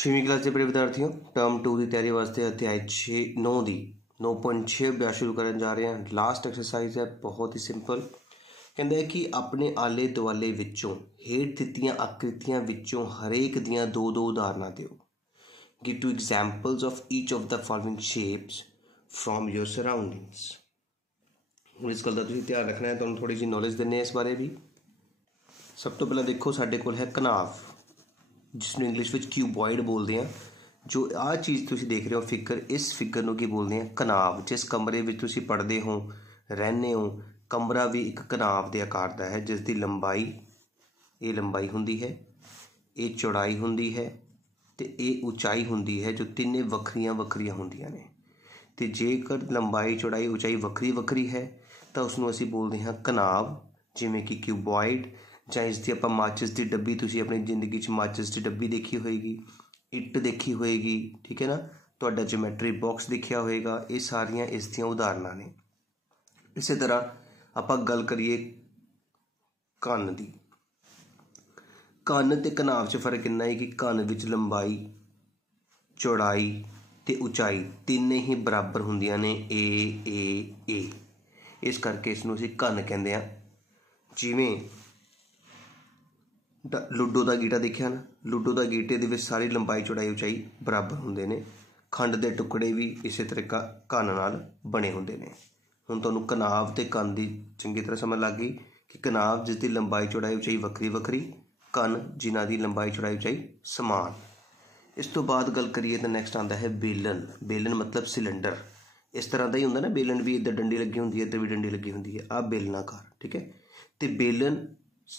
छेवीं class के प्रिय विद्यार्थियों, टर्म 2 की तैयारी वास्ते अध्याय 9 की 9.6 अभ्यास शुरू करन जा रहे हैं। लास्ट एक्सरसाइज है, बहुत ही सिंपल। कहता है कि अपने आले दुआले विचों हेठ दित्तियां आकृतियां विचों हरेक दियां दो दो उदाहरणां दिओ। Give two examples of each of the following shapes from your surroundings. हुण इस गल दा तुसीं ध्यान रखना है, तुहानूं थोड़ी जी नॉलेज दिंदे इस बारे भी। सब तो पहला देखो, साडे कोल है कनाव, जिसनों इंग्लिश में क्यूबॉइड बोलते हैं। जो आ चीज़ तुसीं देख रहे हो फिगर, इस फिगर नूं की बोलते हैं कनाव। जिस कमरे में तुसीं पढ़दे हो, रहंदे हो, कमरा भी एक कनाव के आकार का है, जिसकी लंबाई ये लंबाई हुंदी है, ये चौड़ाई हुंदी है ते ये उचाई हुंदी है, जो तिन्ने वखरियां वखरियां हुंदियां ने। ते जेकर लंबाई चौड़ाई उचाई वक्री वक्री है तो उसनों असीं बोलते हैं कनाव, जिवें कि क्यूबॉइड। ਜਾਂ ਇਸ ਦੀ ਆਪਾਂ ਮਾਚਿਸ ਦੀ ਡੱਬੀ, ਤੁਸੀਂ ਆਪਣੀ ਜ਼ਿੰਦਗੀ 'ਚ ਮਾਚਿਸ ਦੀ ਡੱਬੀ ਦੇਖੀ ਹੋਏਗੀ, ਇੱਟ ਦੇਖੀ ਹੋਏਗੀ, ਠੀਕ ਹੈ ਨਾ, ਤੁਹਾਡਾ ਜਿਓਮੈਟਰੀ ਬਾਕਸ ਦੇਖਿਆ ਹੋਏਗਾ। ਇਹ ਸਾਰੀਆਂ ਇਸ ਦੀਆਂ ਉਦਾਹਰਨਾਂ ਨੇ। ਇਸੇ ਤਰ੍ਹਾਂ ਆਪਾਂ ਗੱਲ ਕਰੀਏ ਕੰਨ ਦੀ। ਕੰਨ ਤੇ ਕਨਾਵ 'ਚ ਫਰਕ ਇੰਨਾ ਹੈ ਕਿ ਕੰਨ ਵਿੱਚ ਲੰਬਾਈ ਚੌੜਾਈ ਤੇ ਉਚਾਈ ਤਿੰਨੇ ਹੀ ਬਰਾਬਰ ਹੁੰਦੀਆਂ ਨੇ, ਏ। ਇਸ ਕਰਕੇ ਇਸ ਨੂੰ ਅਸੀਂ ਕੰਨ ਕਹਿੰਦੇ ਹਾਂ। ਜਿਵੇਂ लूडो का गीटा देखिया ना, लूडो का गीटे दे विच सारी लंबाई चौड़ाई उचाई बराबर होंदे ने। खंड के टुकड़े भी इस तरीका कन नाल बने होंदे ने। हुण तुहानूं कनाव ते कन दी चंगी तरह समझ लग गई कि कनाव जिसकी लंबाई चौड़ाई उचाई वक्री वक्री, कन जिन्हां दी लंबाई चौड़ाई उचाई समान। इस तो बाद गल करिए तो नैक्सट आंदा है बेलन। बेलन मतलब सिलेंडर। इस तरह का ही होंदा ना, बेलन भी इधर डंडी लगी होंदी है, इधर भी डंडी लगी होंदी है। आ बेलनाकार, ठीक है। तो बेलन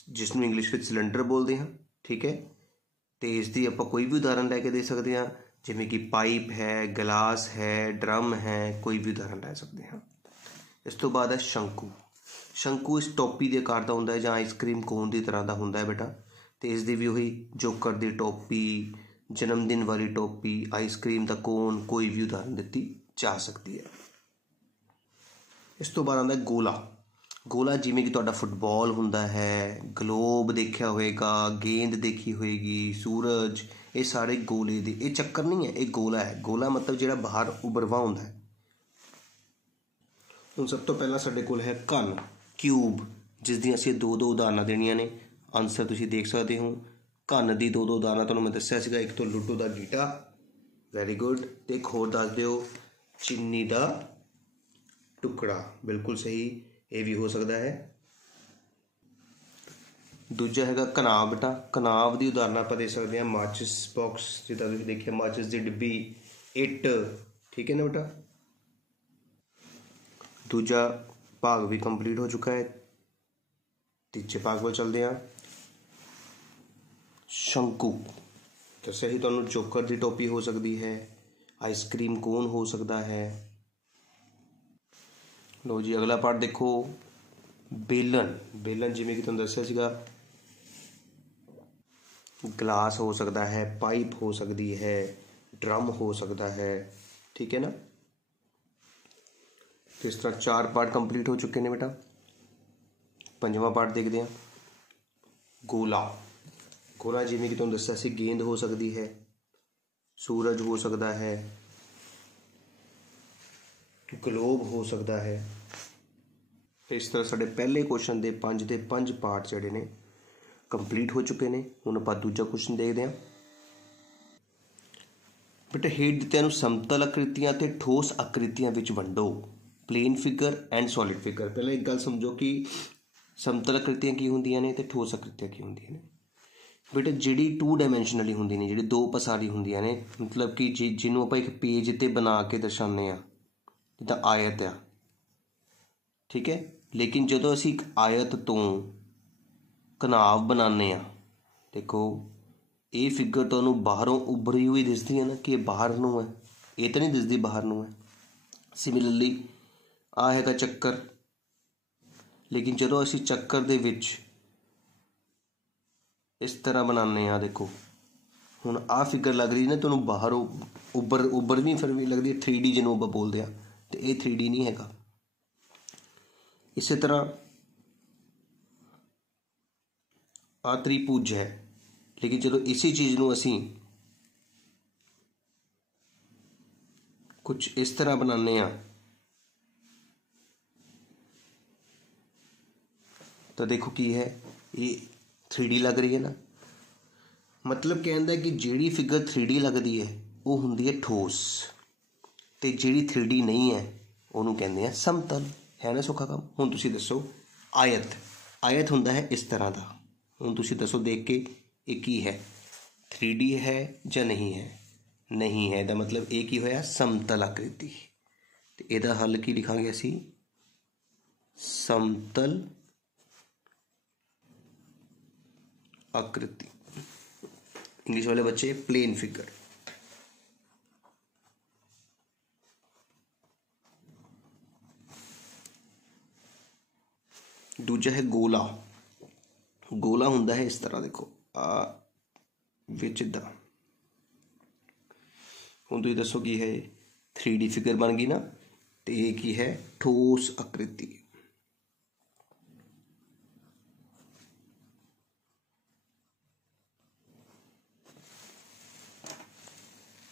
जिसनों इंग्लिश में सिलेंडर बोलते हैं, ठीक है। तो इसकी आप कोई भी उदाहरण लैके दे सकते हैं, जिमें कि पाइप है, गिलास है, ड्रम है, कोई भी उदाहरण लै सकते हैं। इस तो बाद है शंकु। शंकु इस टोपी के आकार का होंदा है, जां आइसक्रीम कोन की तरह का होंदा है बेटा। तो इसकी भी वही जोकर की टोपी, जन्मदिन वाली टोपी, आइसक्रीम का कोन, कोई भी उदाहरण दी जा सकती है। इस तो बाद आता है गोला। गोला जिमें कि तुहाडा फुटबॉल हुंदा है, ग्लोब देखिया होएगा, गेंद देखी होएगी, सूरज, ये सारे गोले दे। ये चक्कर नहीं है, ये गोला है। गोला मतलब जिहड़ा बाहर उभरवा हुंदा है। हुण सब तो पहला साडे कोल है कन, क्यूब, जिस दी असीं दो दो उदाहरणां देणीआं ने। आंसर तुसीं देख सकते हो। कन दी दो दो उदाहरणां तुहानूं मैं दस्सिआ सीगा, एक तो लूडो का गीटा, वैरी गुड, ते एक होर दस दिओ चीनी का टुकड़ा, बिल्कुल सही, ये भी हो सकता है। दूजा है कनाव बेटा। कनाव की उदाहरण आप दे सकते हैं माचिस बॉक्स, जिदा तुसीं देखिए माचिस की डिब्बी, इट, ठीक है ना बेटा। दूजा भाग भी कंप्लीट हो चुका है। तीजे भाग पर चलते हैं। शंकु तो सही, तुहानूं जोकर की टोपी हो सकती है, आइसक्रीम कोन हो सकता है। लो जी अगला पार्ट देखो, बेलन। बेलन जिमें कि तुहानूं दस्सिआ सीगा, गिलास हो सकता है, पाइप हो सकती है, ड्रम हो सकता है, ठीक है ना। तो इस तरह 4 पार्ट कंप्लीट हो चुके हैं बेटा। 5वां पार्ट देखते हैं, गोला। गोला जिमें कि तुहानूं दस्सिआ सी, गेंद हो सकती है, सूरज हो सकता है, ग्लोब हो सकता है। तो इस तरह साढ़े पहले क्वेश्चन के 5 के 5 पार्ट जोड़े ने कंप्लीट हो चुके हैं। हुण आपां दूजा क्वेश्चन देखते हैं बेटा। हेठ दित्तिआं नूं समतल आकृतियां ते ठोस आकृतियां विच वंडो, plane figure and solid figure. पहले एक गल समझो कि समतल आकृतियां की होंदियां ने ते ठोस आकृतियां की होंदियां ने बेटा। जिहड़ी 2 डायमेंशनली होंदी ने, जिहड़ी 2 पसारी होंदियां ने, मतलब कि जिन्हों आपां एक पेज ते बना के दर्शाने आ, जिद्दां आयत आ, ठीक है। लेकिन जो असी एक आयत तो कनाव बनाने, देखो ये फिगर तो बाहरों उभरी हुई दिसदी है ना, कि बाहर नूं है, ये तो नहीं दिसदी बाहर नूं है। सिमिलरली आ हैगा चक्कर, लेकिन जो असी चक्कर दे विच इस तरह बनाने, देखो हुण आ फिगर लग रही ना तुहानूं बाहरों उभरवीं फिर भी लगती है, 3D जिन्हों आपां बोलते हैं, तो ये 3D नहीं हैगा। इस तरह आ त्रिभुज है, लेकिन जो इसी चीज़ को असी कुछ इस तरह बनाने आ तो देखो की है ये 3D लग रही है ना। मतलब कहता है कि जिहड़ी फिगर 3D लगती है वो हुंदी है ठोस, ते जिहड़ी 3D नहीं है उन्होंने कहते हैं समतल। है ना सौखा काम। हुण तुसीं दसो आयत, आयत हुंदा है इस तरह का। हुण तुसीं दसो देख के ये की है, 3D है या नहीं है। नहीं है दा मतलब ये की होया समतल आकृति। ते इहदा हल की लिखांगे असीं, समतल आकृति। इंग्लिश वाले बच्चे प्लेन फिगर। दूजा है गोला। गोला हुंदा है इस तरह, देखो आ विच दा। हुण तुसीं दसो की है 3D फिगर बन गई ना, तो ये की है ठोस आकृति।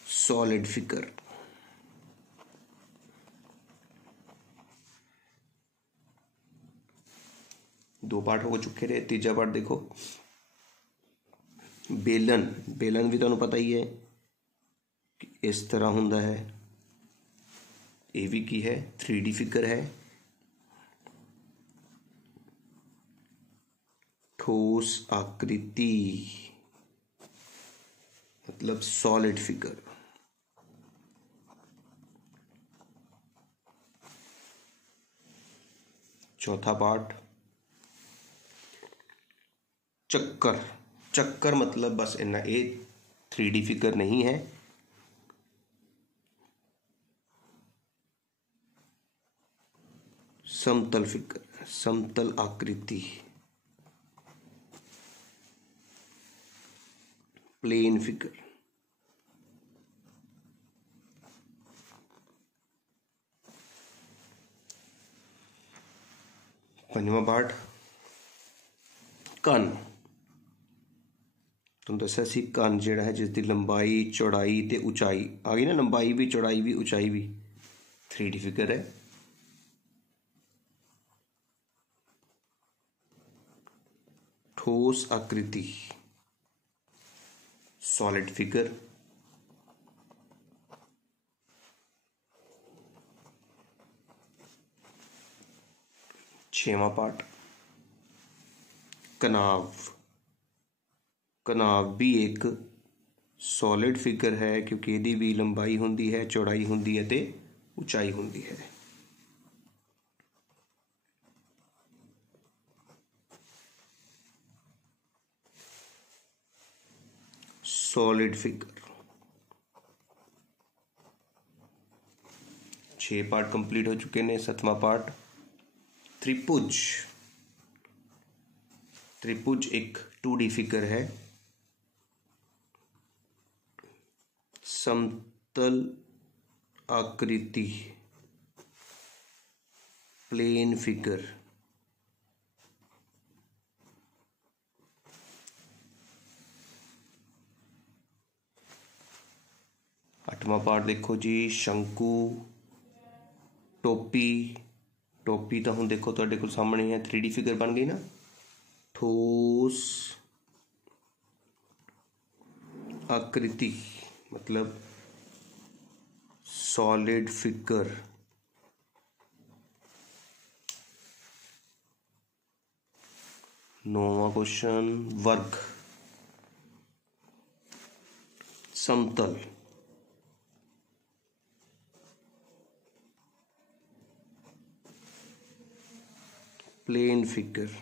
Solid figure. दो पार्ट हो चुके रहे। तीजा पार्ट देखो बेलन। बेलन भी तुहानू पता ही है कि इस तरह हुंदा है। ये भी की है 3D फिगर है, ठोस आकृति मतलब सॉलिड फिगर। चौथा पार्ट चक्कर। चक्कर मतलब बस इन्ना, ये 3D फिगर नहीं है, समतल फिगर, समतल आकृति, प्लेन फिगर। पंजवां पार्ट कन। तुम दसा सी कन जिहड़ा है जिसकी लंबाई चौड़ाई ते उचाई आ गई ना, लंबाई भी चौड़ाई भी उचाई भी 3D फिगर है। ठोस आकृति सॉलिड फिगर। छेवां पार्ट कनाव। कनाव भी एक सॉलिड फिगर है क्योंकि यदि भी लंबाई होंदी है, चौड़ाई होंदी है ते उचाई होंदी है। Solid figure. 6 पार्ट कंप्लीट हो चुके ने। 7वां पार्ट त्रिभुज। त्रिभुज एक 2D फिगर है, समतल आकृति, प्लेन फिगर। आठवां पार्ट देखो जी शंकु। टोपी। टोपी तो हुण देखो तुहाडे कोल सामने है, 3D फिगर बन गई ना। ठोस आकृति मतलब सॉलिड फिगर। नौवां क्वेश्चन वर्ग। समतल, प्लेन फिगर।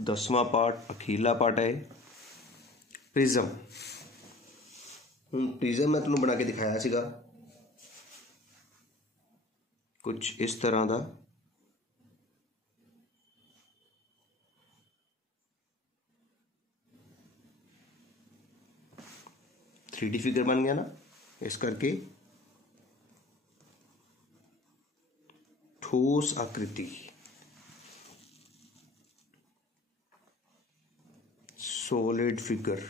10वां पार्ट अखीरला पार्ट है प्रिज्म। प्रिज्म मैं तुहानू बना के दिखाया सीगा कुछ इस तरह का। थ्री डी फिगर बन गया ना, इस करके ठोस आकृति। Solid figure.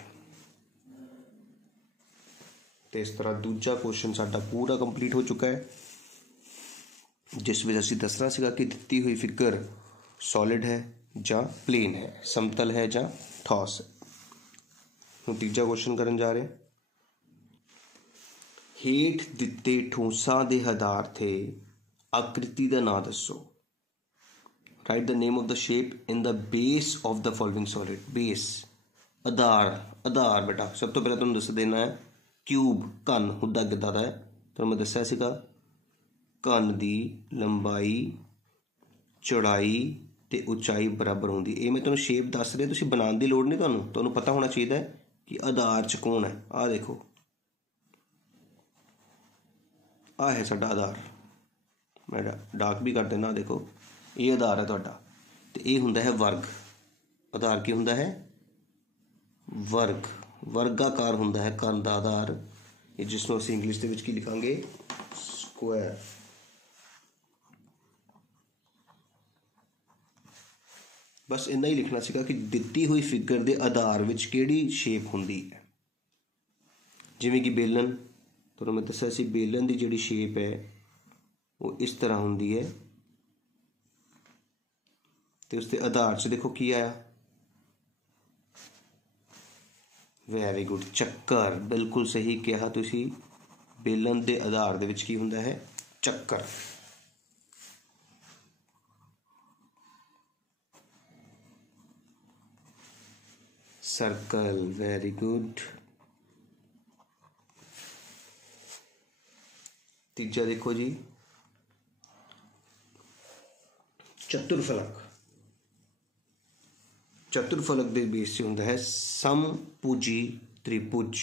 तो इस तरह दूजा क्वेश्चन साडा पूरा कंप्लीट हो चुका है, जिस ਵਿੱਚ ਅਸੀਂ ਦੱਸਣਾ ਸੀਗਾ कि ਦਿੱਤੀ ਹੋਈ ਫਿਗਰ सॉलिड है ਜਾਂ प्लेन है, समतल है ਜਾਂ ठोस है। ਹੁਣ ਤੀਜਾ क्वेश्चन ਕਰਨ ਜਾ ਰਹੇ। ਹੇਠ ਦਿੱਤੇ ਠੋਸਾਂ ਦੇ ਆਧਾਰ ਤੇ ਆਕ੍ਰਿਤੀ ਦਾ ਨਾਂ ਦੱਸੋ। Write the name of the shape in the base of the following solid. Base आधार, आधार बेटा सब तो पहले तुहानूं दस देना है क्यूब घन हुंदा किदां दा है। तुहानूं मैं दस्सिया सीगा घन दी लंबाई चौड़ाई ते उचाई बराबर होंदी। ये मैं तुहानूं शेप दस रहा, तुसीं बनाउण दी लोड़ नहीं, तुहानूं पता होना चाहिए कि आधार च कौन है। आ देखो आ है साडा आधार, मैं डार्क भी कर देना। देखो ये आधार है तुहाडा ते ये हुंदा है वर्ग। आधार की हुंदा है वर्ग, वर्गाकार हुंदा है घन दा आधार, जिसनों असीं इंग्लिश दे विच की लिखांगे स्क्वायर। बस इन्ना ही लिखना सीगा कि दित्ती हुई फिगर दे आधार विच किहड़ी शेप हुंदी है। जिवें कि बेलन, तुहानूं मैं दस्सिया सी बेलन दी जिहड़ी शेप है वो इस तरह हुंदी है, तो उसके आधार से देखो की आया, वेरी गुड चक्कर। बिल्कुल सही कहा तुसी, बेलन के आधार दे विच की हुंदा है चक्कर। Circle, very good. तीजा देखो जी चतुर्फलक। चतुर्फलक के बेस से होंदा है समभुजी त्रिभुज।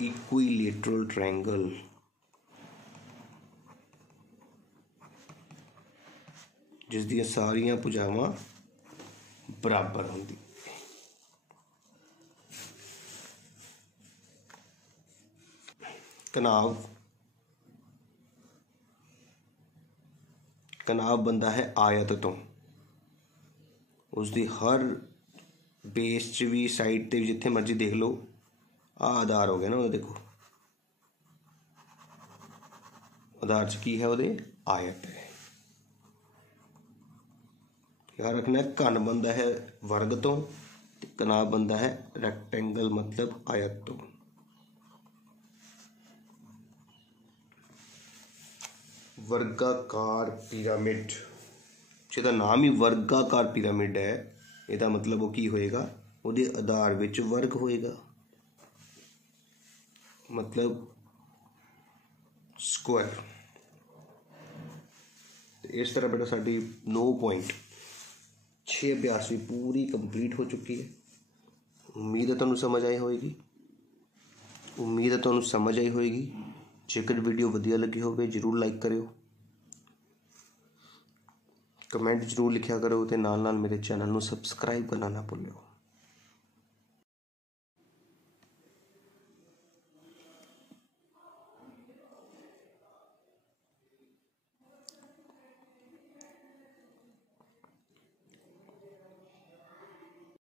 इक्विलेटरल ट्रायंगल, जिस दी सारियां भुजावां बराबर होंदी। कनाव, कनाव बनता है आयत तो, उसकी हर बेस च भी साइड ते जिथे मर्जी देख लो आ आधार हो गया ना। देखो आधार च की है, वो आयत है। याद रखना है घन बनता है वर्ग तो, कनाव बनता है रैक्टेंगल मतलब आयत तो। वर्गाकार पिरामिड, जिहदा नाम ही वर्गाकार पिरामिड है, इहदा मतलब वो की होएगा, उहदे आधार विच वर्ग होएगा, मतलब स्क्वायर। इस तरह बेटा साडी 9.6 अभ्यास भी पूरी कंप्लीट हो चुकी है। उम्मीद है तुहानूं समझ आई होएगी, उम्मीद है तुहानूं समझ आई होएगी। जेकर वीडियो वधिया लगी होवे जरूर लाइक करियो, कमेंट जरूर लिखिया करो, ते नाल नाल मेरे चैनल नूं सबसक्राइब करना ना भुल्लियो।